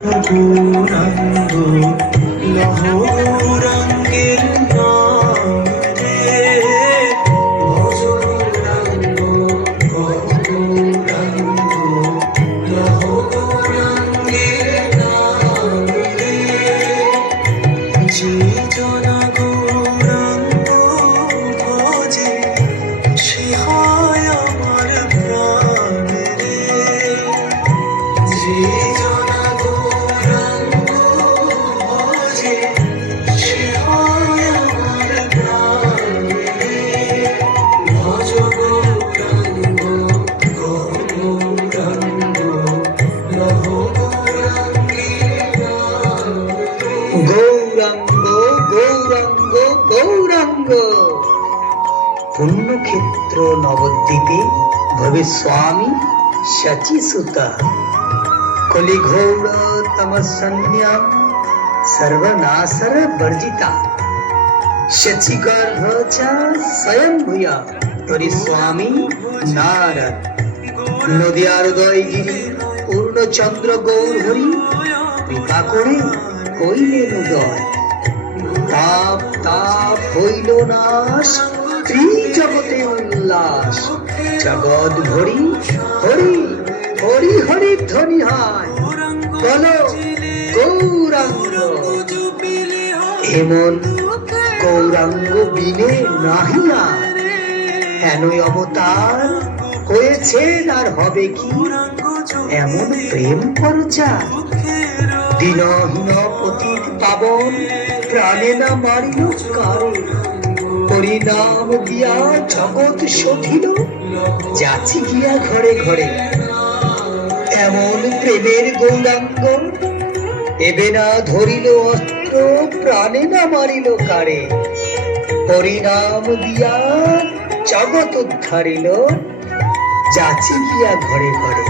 গৌরাঙ্গ লহ গৌরাঙ্গের নাম রে, ভজ গৌরাঙ্গ গৌরাঙ্গ লহ গৌরাঙ্গের নাম রে, যে জনা গৌরাঙ্গ ভজে সে হয় আমার প্রাণ রে, যে জনা গৌরাঙ্গ ভজে সে হয় আমার প্রাণ রে, ভজ গৌরাঙ্গ গৌরাঙ্গ লহ গৌরাঙ্গের নাম রে। গৌরাঙ্গ গৌরাঙ্গ গৌরাঙ্গ পুণ্যক্ষেত্র নবদ্বীপে ভবে স্বামী শচীসুতা কলিঘোর তমসন্ন্যাম সর্বনাশর বর্জিতা শচীগর্ভ চ স্বয়ংভূয়া তরি স্বামী নারদ নদিয়ার উদয়গিরি পূর্ণচন্দ্র গৌর হরি কৃপা করে হইলেন উদয়, তাপ তাপ হইল নাশ, ত্রিজগতে উল্লাস, জগৎ ভরি হরি হরি হরি ধ্বনি হয়, বলো গৌরাঙ্গ। এমন গৌরাঙ্গ বিনে নাহিয়া হেনই অবতার হয়েছেন, আর হবে কি এমন প্রেম পরচার। দীনহীন পতিত পাবন প্রাণে না মারিল কারে, হরিনাম দিয়া জগৎ শোধিল যাচি গিয়া ঘরে ঘরে। এমন প্রেমের গৌরাঙ্গ এবে না ধরিল অস্ত্র, প্রাণে না মারিল কারে, হরিনাম দিয়া জগৎ উদ্ধারিল যাচি গিয়া ঘরে ঘরে।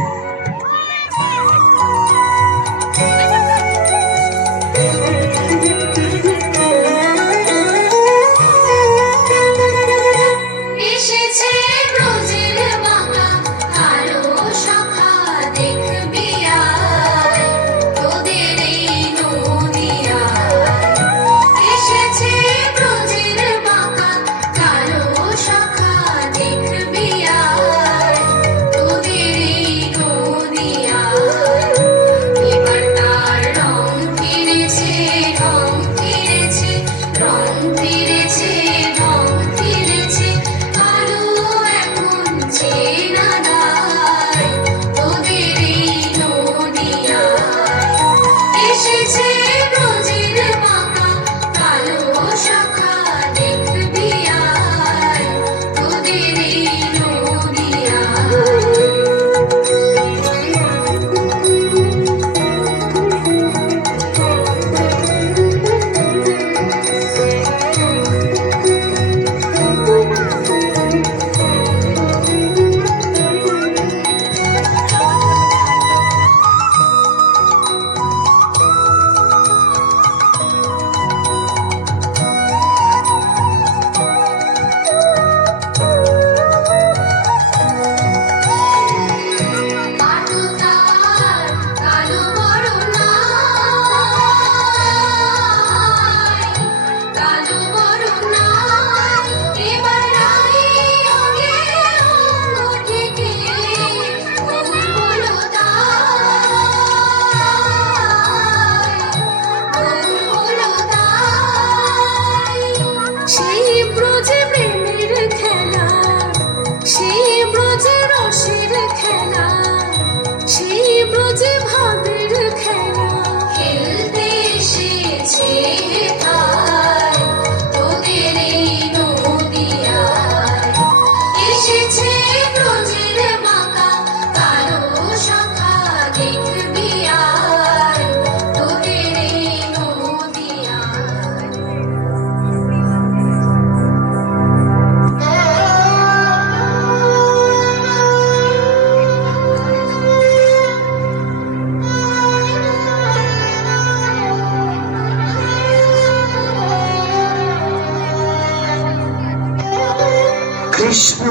কৃষ্ণ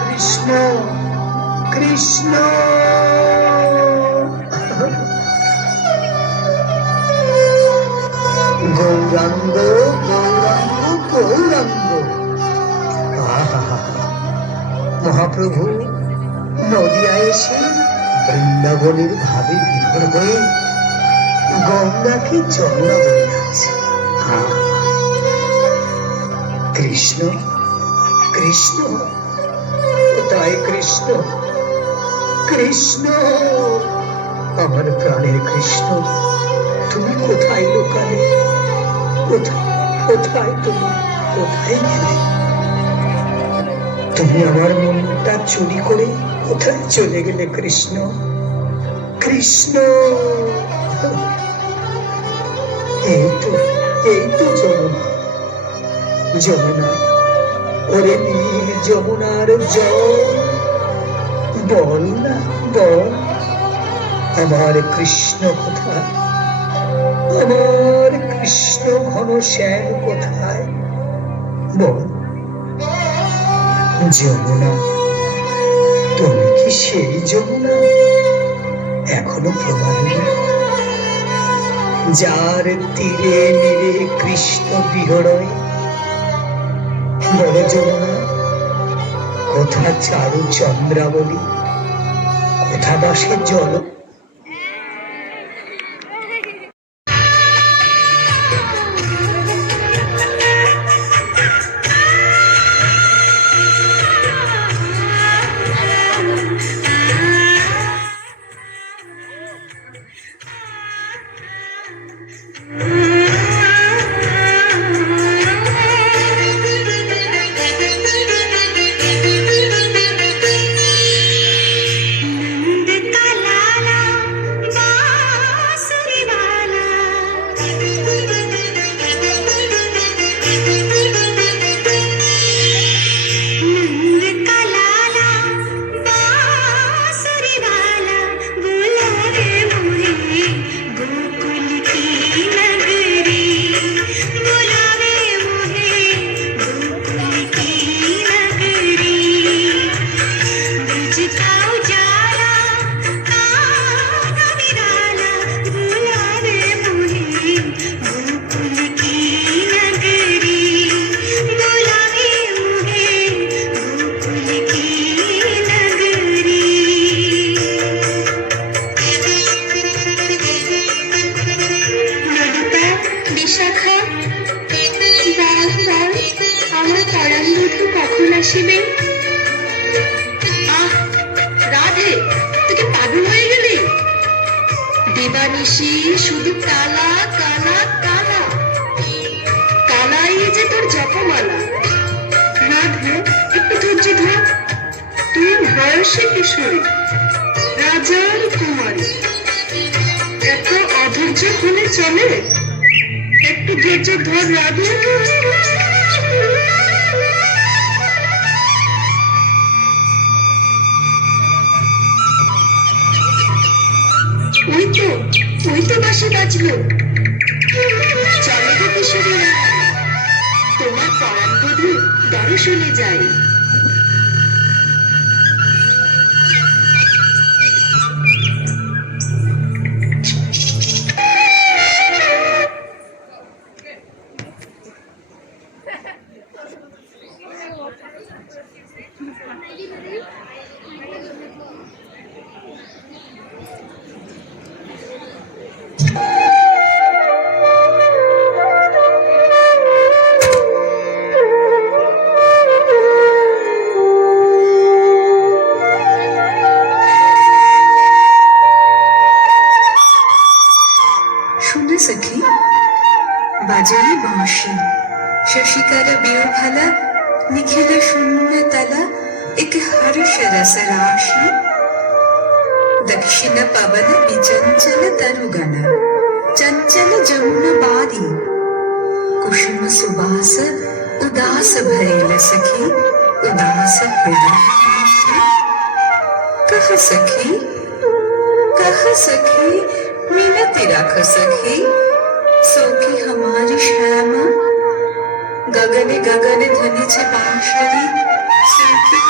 কৃষ্ণ কৃষ্ণ গৌরাঙ্গ গৌরাঙ্গ গৌরাঙ্গ। আহা, মহাপ্রভু নদিয়ায় এসে বৃন্দাবনের ভাবে বিভোর হয়ে গঙ্গাকে যমুনা বলে যাচ্ছে। কৃষ্ণ কৃষ্ণ কোথায় কৃষ্ণ? কৃষ্ণ আমার প্রাণের কৃষ্ণ, তুমি কোথায় লুকালে? কোথায় কোথায় তুমি কোথায় গেলে? তুমি আমার মনটা চুরি করে কোথায় চলে গেলে কৃষ্ণ? কৃষ্ণ এই তো যমুনা, যমুনা ওরে নীল যমুনার জল, বল না বল আমার কৃষ্ণ কোথায়? আমার কৃষ্ণ ঘন শ্যাম কোথায়? বল যমুনা, তুমি কি সেই যমুনা এখনো প্রবাহিনী, যার তীরে নীরে কৃষ্ণ বিহরয়? বল যমুনা, কোথা চারু চন্দ্রাবলী, কোথা বাসে জল? শুধু কালা কালা কালা কালাই যে তোর জপমালা। রাধে একটু ধৈর্য ধর, তুই বয়সে কিশোরী, রাজার কুমারী, এত অধৈর্য হলে চলে? একটু ধৈর্য ধর রাধে। ওই তো বাসে বাজলো। চলো গো কিশোরীরা, তোমার পরাণ বধূ দর্শনে যাই। सखी बाजाई बांशी शशिकर बियोफला निखिल शून्य तला एक हर्ष रस राशि दक्षिण पवन विचंचल तरुगण चंचल जमुन बारी कुसुम सुबास उदास भरेल सखी उदास हृदय। कह सखी मिनति रख सखी सौखी हमारी श्यामा गगने गगने ध्वनि छे बांसुरी सौखी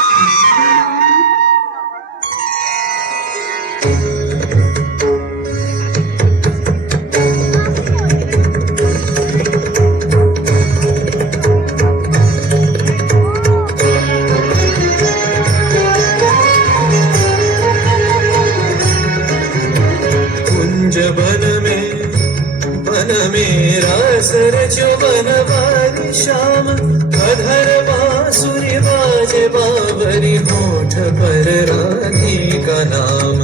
कुंज वन में रास रचो बनवारी श्याम अधर बांसुरी बाजे बावरी होठ पर राधिका नाम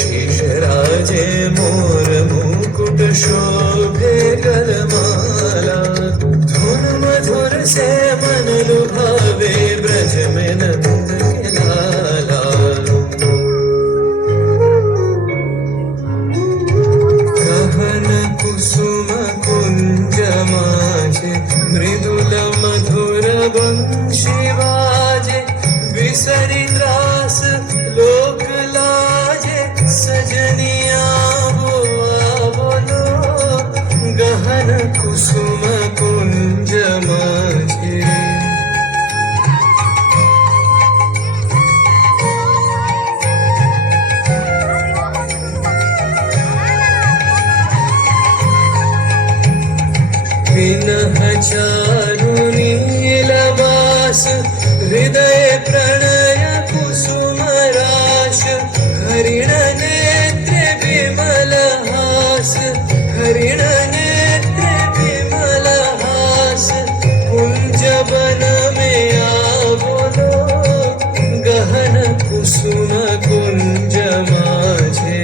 शेष राजे मोर मुकुट शोभे गलमाला धुन मधुर से मन लुभावे ब्रज में नंद के लाला गहन कुसुम कुंज माझे मृदुल मधुर बंशी बाजे विसरी त्रास लोक लाजे सजनिया बोलो गहन कुसुम कुंज माझे विनह चारु नीलवास हृदय प्रणय कुसुम राश हरिण नेत्र विमल हास हरिण नेत्र विमल हास कुंज वन में आवलो गहन कुसुम कुंज माझे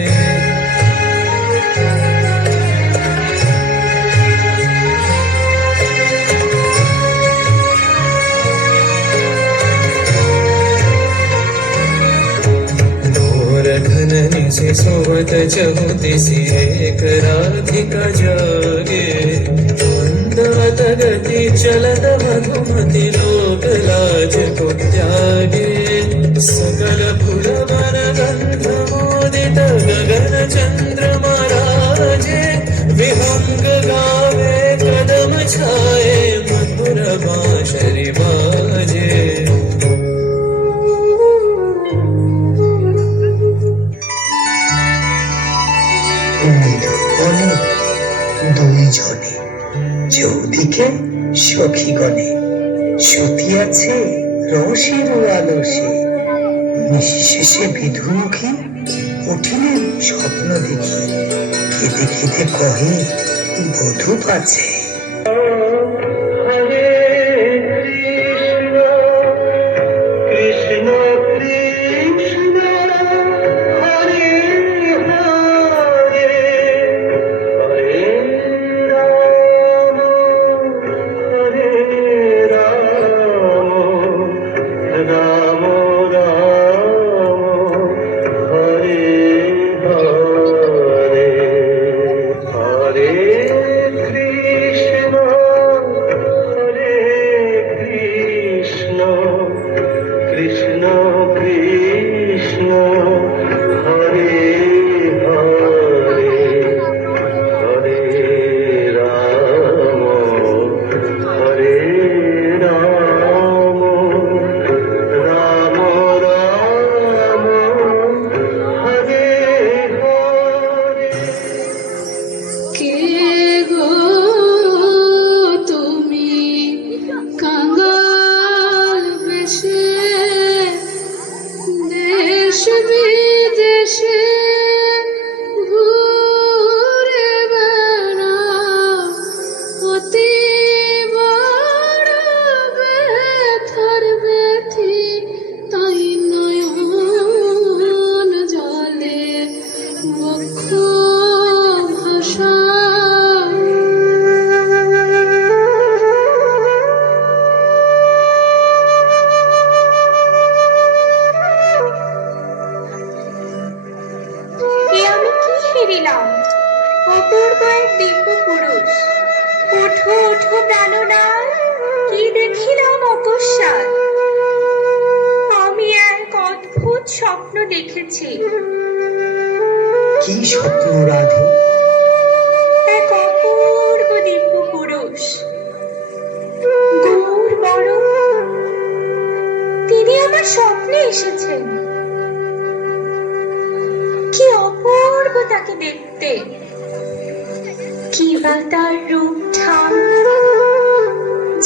घननी से सोवत चहुति सिरे राधिका जागे मंदात गति चलत मधुमति लोक लाज को त्यागे सकल फूल वन गंध मोदित गगन चंद्रमा राजे विहंग गावे कदम छाए मधुर बांसुरी बाजे দুই জনে চৌদিকে সখীগণে শুতিয়াছে রসের আলসে নিঃশেষে বিধুমুখী উঠিলেন স্বপ্ন দেখি কেঁদে কেঁদে কহে বধূ পাছে স্বপ্ন দেখেছি। কি স্বপ্ন রাধে? এক অপূর্ব দিব্য পুরুষ, গৌর বড়, তিনি আমার স্বপ্নে এসেছেন। কি অপূর্ব তাকে দেখতে, কি বা তার রূপ ঠাম,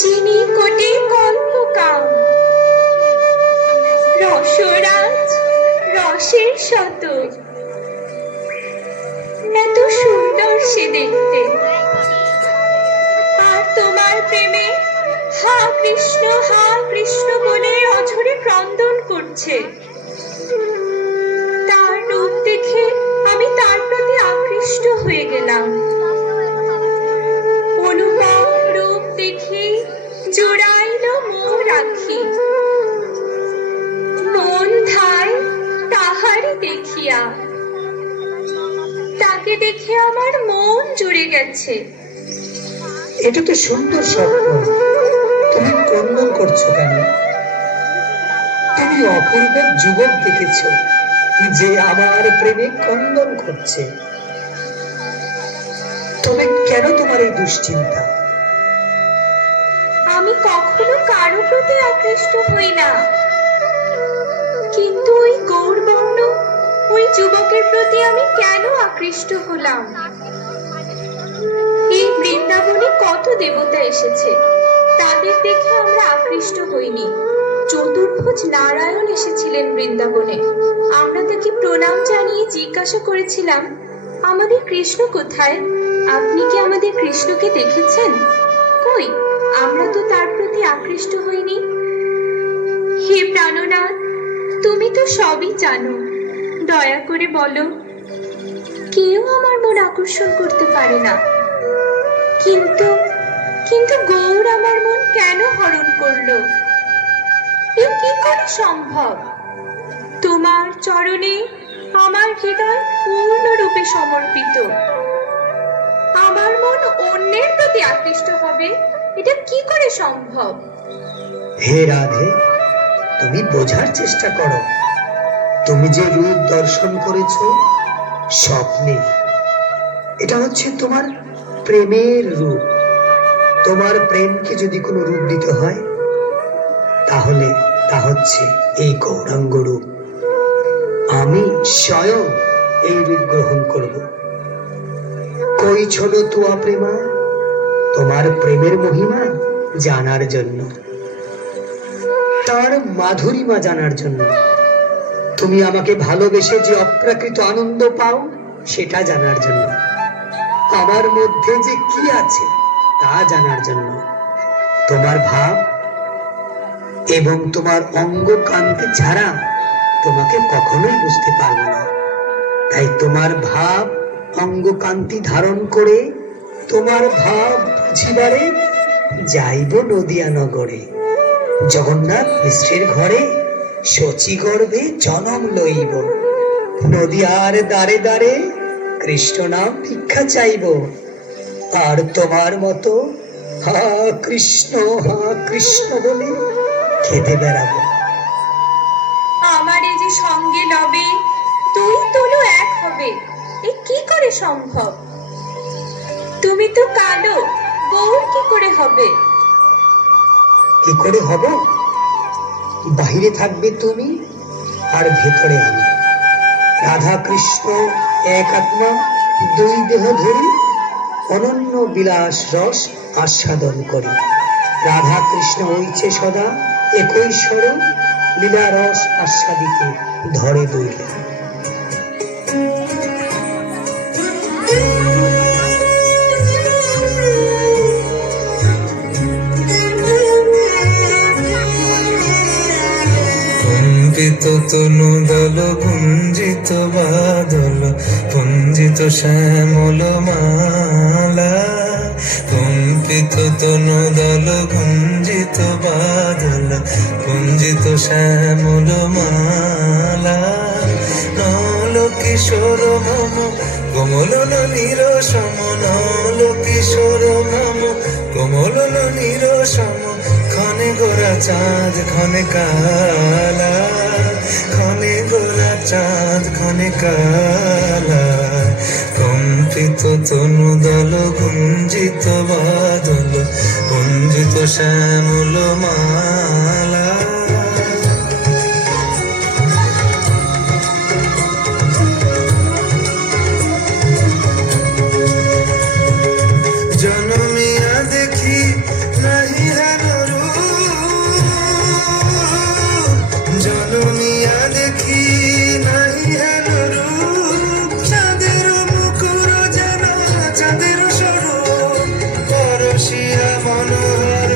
যিনি কোটি কল্পকাম, রসরাজ, রসের শত, এত সে দেখতে। আর তোমার প্রেমে হা কৃষ্ণ বলে অঝরে ক্রন্দন করছে। তার রূপ দেখে আমি তার প্রতি আকৃষ্ট হয়ে গেলাম। অনুপম রূপ দেখি জোড়াইল মোর আঁখি, মন ধায় তাহারি দেখিয়া। তাকে দেখে আমার মন জুড়ে গেছে। এটা তো সুন্দর স্বপ্ন, তুমি ক্রন্দন করছো কেন? তুমি অপূর্ব যুবক দেখেছ যে আমার প্রেমে ক্রন্দন করছে, তবে কেন তোমার এই দুশ্চিন্তা? আমি কখনো কারো প্রতি আকৃষ্ট হই না, কিন্তু ওই গৌরবর্ণ ওই যুবকের প্রতি আমি কেন আকৃষ্ট হলাম? এই বৃন্দাবনে কত দেবতা এসেছে, তাদের দেখে আমরা আকৃষ্ট হইনি। চতুর্ভুজ নারায়ণ এসেছিলেন বৃন্দাবনে। আমরা তাকে প্রণাম জানিয়ে জিজ্ঞাসা করেছিলাম, আমাদের কৃষ্ণ কোথায়? আপনি কি আমাদের কৃষ্ণকে দেখেছেন? কই, আমরা তো তার প্রতি আকৃষ্ট হইনি। হে প্রাণনাথ, তুমি তো সবই জানো, দয়া করে বলো, কেউ আমার মন আকর্ষণ করতে পারে না, কিন্তু কিন্তু গৌর আমার মন কেন হরণ করলো? এ কি করে সম্ভব? তোমার চরণে আমার হৃদয় পূর্ণরূপে সমর্পিত, আমার মন অন্যের প্রতি আকৃষ্ট হবে, এটা কি করে সম্ভব? হে রাধে, তুমি বোঝার চেষ্টা করো। তুমি যে রূপ দর্শন করেছো স্বপ্নে, এটা হচ্ছে তোমার প্রেমের রূপ। তোমার প্রেমকে যদি কোনো রূপ দিতে হয়, তাহলে তা হচ্ছে এই গৌরাঙ্গ রূপ। আমি স্বয়ং এই রূপ গ্রহণ করব। কই ছোট তুয়া প্রেমা, তোমার প্রেমের মহিমা জানার জন্য, তার মাধুরিমা জানার জন্য, তুমি আমাকে ভালোবেসে যে অপ্রাকৃত আনন্দ পাও সেটা জানার জন্য, আমার মধ্যে যে কি আছে তা জানার জন্য। তোমার ভাব এবং তোমার অঙ্গ কান্তি ছাড়া তোমাকে কখনোই বুঝতে পারবো না। তাই তোমার ভাব অঙ্গ কান্তি ধারণ করে তোমার ভাব বুঝিবারে যাইব নদিয়া নগরে। জগন্নাথ মিশ্রের ঘরে শচী গর্ভে জনম লইব, নদিয়ার দ্বারে দ্বারে কৃষ্ণ নাম ভিক্ষা চাইব। আর তোমার মতো হা কৃষ্ণ বলে খেতে বেড়াবো। আমার এই যে সঙ্গে লবে তুই তুলো এক হবে, এ কি করে সম্ভব? তুমি তো কালো, গৌর কি করে হবে? কি করে হব? বাহিরে থাকবে তুমি আর ভেতরে আমি। রাধা কৃষ্ণ এক আত্মা, দুই দেহ ধরি অনন্য বিলাস রস আস্বাদন করি। রাধা কৃষ্ণ হইছে সদা একই স্বরূপ, লীলা রস আস্বাদিতে ধরে দইলে। কম্পিত তনু দল গুঞ্জিত বাদল, পুঞ্জিত শ্যামল মালা। কম্পিত তনু দল গুঞ্জিত বাদল, পুঞ্জিত শ্যামল মালা। নল কিশোর মম কোমল নিরসম, নল কিশোর মম কোমল নিরসম। ক্ষণে গোরা চাঁদ ক্ষণে কালা, ক্ষণে গোরা চাঁদ ক্ষণে কালা। কম্পিত তনু দল গুঞ্জিত বাদল, গুঞ্জিত শ্যামল মালা। জনমিয়া দেখি নাহি হেন রূপ, জনমিয়া দেখি নাহি হেন রূপ। চাঁদের মুকুর যেন চাঁদ পরশিয়া মনোহর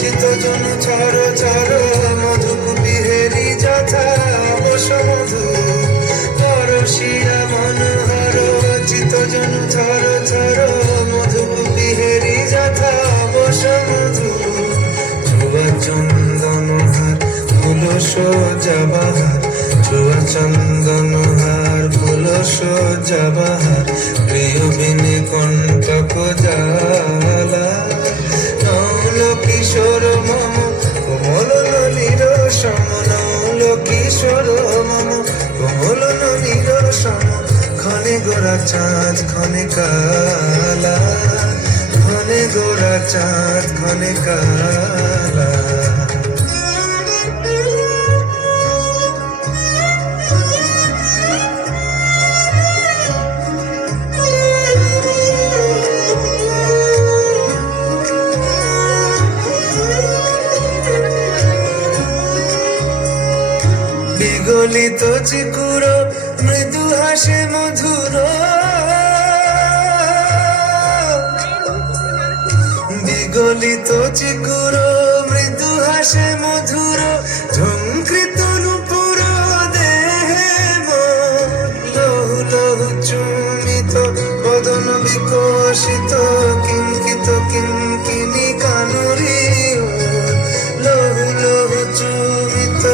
চিতজন ছর ছর মধুক বিহেরি যথা বস মধু পরশিয়া মনোহর চিতজন ছর ছর মধুক বিহেরি যথা বস মধু ছোয়া চন্দন হার ফুল সজাবাহার ছোয়া চন্দন হার ফুল সজাবাহার প্রিয় বিনে কণ্টক জালা নৌল কিশোর মম কোমল ননীর সম নৌল কিশোর মম কোমল ননীর সম ক্ষণে গোরা চাঁদ ক্ষণে কালা ক্ষণে গোরা চাঁদ ক্ষণে কালা বিগলিত চিকুর মৃদু হাসে মধুর বিগলিত চিকুর মৃদু হাসে মধুর ঝঙ্কৃত নূপুর দেহে লহু লহু চুমিত বদন বিকশিত কিঙ্কিত কিঙ্কিনি কানুরি লহু লহু চুমিত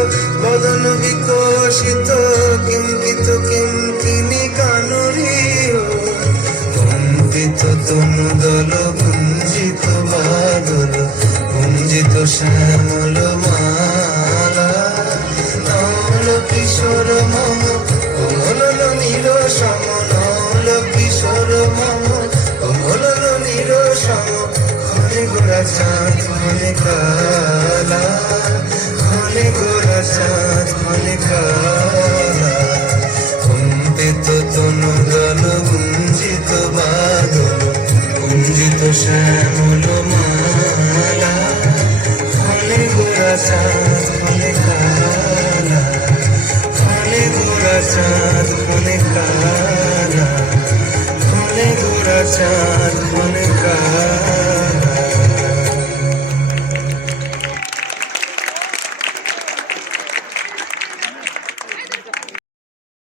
বদন বিকশিত কিঙ্কিত কিঙ্কিনি কানুরি কম্পিত তনু দল গুঞ্জিত বাদল গুঞ্জিত শ্যামল মালা নৌল কিশোর মম কোমল নীর সম নৌল কিশোর মম কোমল নীর সম ক্ষণে গোরা চাঁদ ক্ষণে কালা ক্ষণে গোরা চাঁদ ক্ষণে কালা কম্পিত তনু দল গুঞ্জিত বাদল গুঞ্জিত শ্যামল মালা ক্ষণে গোরা চাঁদ ক্ষণে কালা ক্ষণে গোরা চাঁদ ক্ষণে কালা ক্ষণে গোরা চাঁদ ক্ষণে